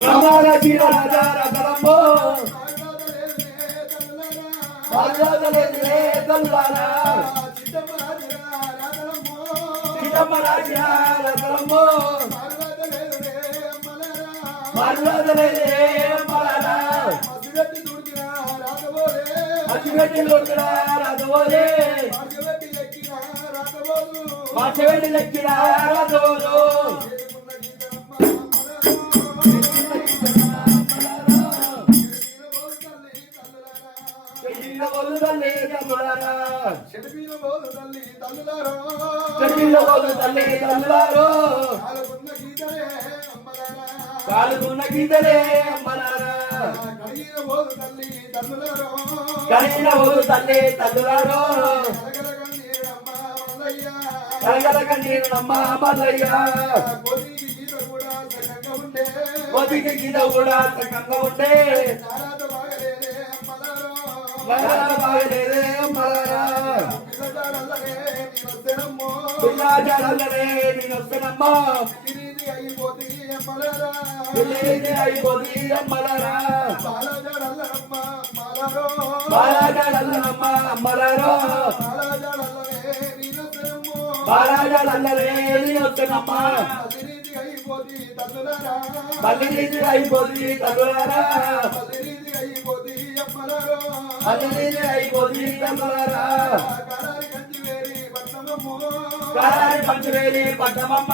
రమాల జీర రాజారమో బాజాదలే దల్లారా చిదంబరాజారమో మార్వదలే మలరా అసిగట్టి లోకరా రాదవోలే మాచవేడి లక్కిరా రాదవోలో కాలుకున్న గీతలే అమ్మలారా కలిగిన పోదు తల్లి తల్లులారో కలగల కన్నీరు నమ్మ మల్లయ్య కోతికి గీత కూడా సకంగా ఉంటే బాగలేదే అమ్మలారా పిల్లాజాడల్లనే నేను వస్తానమ్మా అయిపోతుంది అమ్మలారా బాలాజాడల్లనమ్మా అమ్మలారో బాలాజాడల్లనే నేను వస్తానమ్మా పల్లి నీతి అయిపోతుంది తల్లులారా పల్లి నీతి అయిపోతుంది తల్లులారా కారారి పంచవేలి పట్టమమ్మ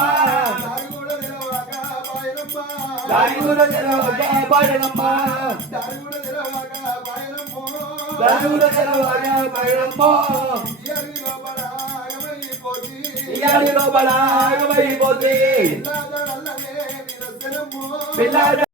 దాని కూడా తెలవగా బాయనమ్మ దాని కూడా తెలవగా బాయనమ్మ ఇయాలి లోపల ఆగమైపోతే పిల్ల